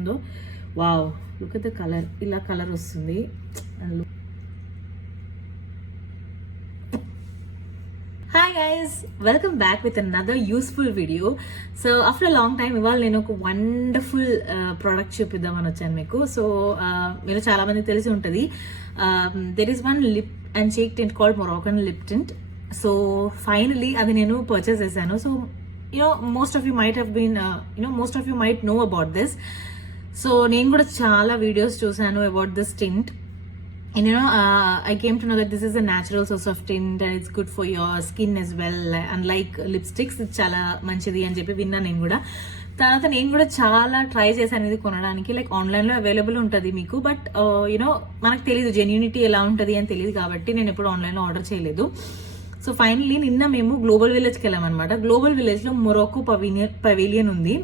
అవుతుందో. Wow, look at the colour. ఇలా colour వస్తుంది. Hi guys, welcome back with another useful video. So after a long time ఇవాళ నేను ఒక wonderful product చూపిద్దామని వచ్చాను మీకు. సో మీరు చాలా మందికి తెలిసి ఉంటుంది, there is one lip and cheek tint called Moroccan lip tint. So finally అది నేను పర్చేస్ చేశాను. So most of you might have been most of you might know about this. So నేను కూడా చాలా వీడియోస్ చూసాను about this tint, and I came to know that this is a natural source of tint and it's good for your skin as well, unlike lipsticks. ఇది చాలా మంచిది అని చెప్పి విన్నా నేను కూడా. తర్వాత నేను కూడా చాలా ట్రై చేశాను ఇది కొనడానికి. లైక్ ఆన్లైన్లో అవైలబుల్ ఉంటుంది మీకు, బట్ మనకు తెలియదు జెన్యూనిటీ ఎలా ఉంటుంది అని తెలియదు కాబట్టి నేను ఎప్పుడు ఆన్లైన్లో ఆర్డర్ చేయలేదు. సో ఫైనలీ నిన్న మేము గ్లోబల్ విలేజ్కి వెళ్ళామన్నమాట. గ్లోబల్ విలేజ్లో మొరాకో పవిలియన్ ఉంది.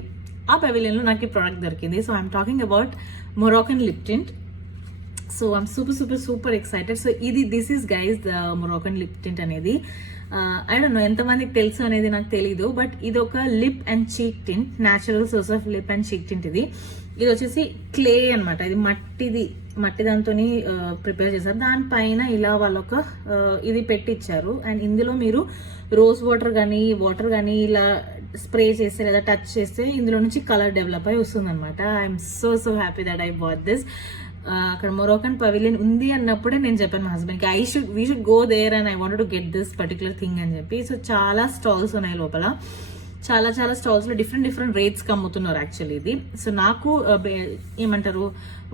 ఆ పవిలియన్లో నాకు ఈ ప్రోడక్ట్ దొరికింది. So I'm talking about Moroccan lip tint. So I'm super excited. So this is guys the Moroccan lip tint అనేది. ఐ డోంట్ నో ఎంతమందికి తెలుసు అనేది నాకు తెలీదు, బట్ ఇది ఒక lip and cheek tint, natural source of lip and cheek tint. ఇది వచ్చేసి క్లే అనమాట. ఇది మట్టి దాంతో ప్రిపేర్ చేశారు. దానిపైన ఇలా వాళ్ళొక ఇది పెట్టిచ్చారు. అండ్ ఇందులో మీరు రోజ్ వాటర్ కానీ ఇలా స్ప్రే చేస్తే లేదా టచ్ చేస్తే ఇందులో నుంచి కలర్ డెవలప్ అయి వస్తుంది అనమాట. I'm so happy that I bought this. అక్కడ మొరాకన్ పవిలియన్ ఉంది అన్నప్పుడే నేను చెప్పాను మా హస్బెండ్కి, we should go there and I want to get this particular thing అని చెప్పి. సో చాలా స్టాల్స్ ఉన్నాయి లోపల. చాలా స్టాల్స్ లో డిఫరెంట్ రేట్స్కి అమ్ముతున్నారు యాక్చువల్లీ ఇది. సో నాకు ఏమంటారు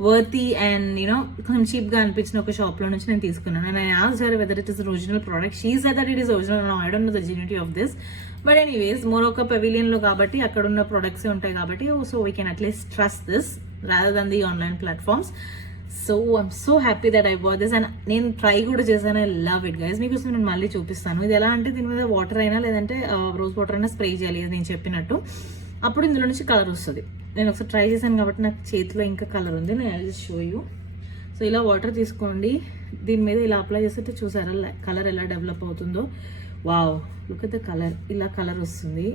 వర్తీ అండ్ కొంచెం చీప్ గా అనిపించిన ఒక షాప్ లో నుంచి నేను తీసుకున్నాను. And I asked her whether it is original product. She said that it is original. I don't know the genuinity of this, but anyways Morocco pavilion లో కాబట్టి అక్కడ ఉన్న ప్రొడక్ట్స్ ఉంటాయి కాబట్టి so we can at least trust this rather than the online platforms. So I'm so happy that I bought this. And నేను try కూడా చేశాను. I love it guys. మీకోసం నేను మళ్ళీ చూపిస్తాను. ఇది ఎలా అంటే దీని మీద వాటర్ అయినా లేదంటే రోజ్ వాటర్ అయినా స్ప్రే చేయాలి నేను చెప్పినట్టు. అప్పుడు ఇందులో నుంచి కలర్ వస్తుంది. నేను ఒకసారి ట్రై చేశాను కాబట్టి నాకు చేతిలో ఇంకా కలర్ ఉంది. నేను ఐ షో యూ. సో ఇలా వాటర్ తీసుకోండి, దీని మీద ఇలా అప్లై చేస్తే చూసారా కలర్ ఎలా డెవలప్ అవుతుందో. Wow, look at the colour. ఇలా కలర్ వస్తుంది.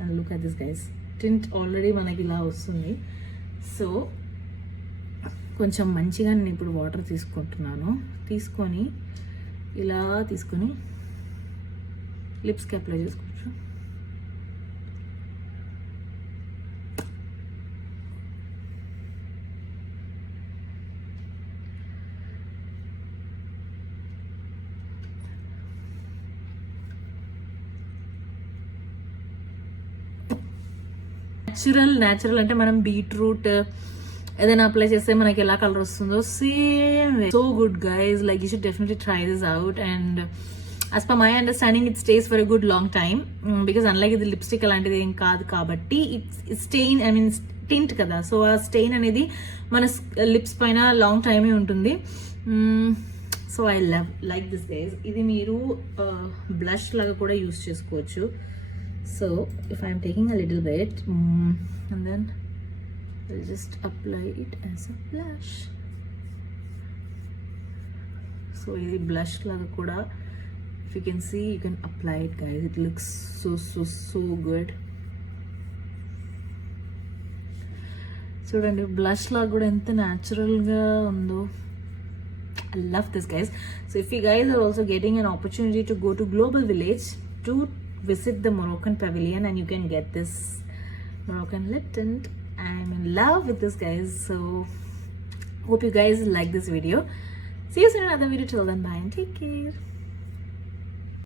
And look at this guys, tint already మనకి ఇలా వస్తుంది. సో కొంచెం మంచిగా నేను ఇప్పుడు వాటర్ తీసుకుంటున్నాను. ఇలా తీసుకొని లిప్స్కి అప్లై చేసుకోవచ్చు. న్యాచురల్ అంటే మనం బీట్రూట్ ఏదైనా అప్లై చేస్తే మనకి ఎలా కలర్ వస్తుందో same. So good guys, like you should definitely try this out. And as per my understanding it stays for a good long time, because unlike ఇది లిప్స్టిక్ అలాంటిది ఏం కాదు కాబట్టి it's stain, I mean tint కదా. So ఆ stain అనేది మన lips పైన లాంగ్ టైమే ఉంటుంది. So I like this guys. ఇది మీరు బ్లష్ లాగా కూడా యూస్ చేసుకోవచ్చు. So if I'm taking a little bit and then I'll just apply it as a blush. So ఇది blush లాగా కూడా if you can see, you can apply it guys. It looks so good. చూడండి blush లాగా కూడా ఎంత natural గా ఉందో. I love this guys. So if you guys are also getting an opportunity to go to Global Village, to visit the Moroccan Pavilion and you can get this Moroccan lip tint. I'm in love with this guys. So hope you guys like this video. See you soon in another video. Till then, bye and take care.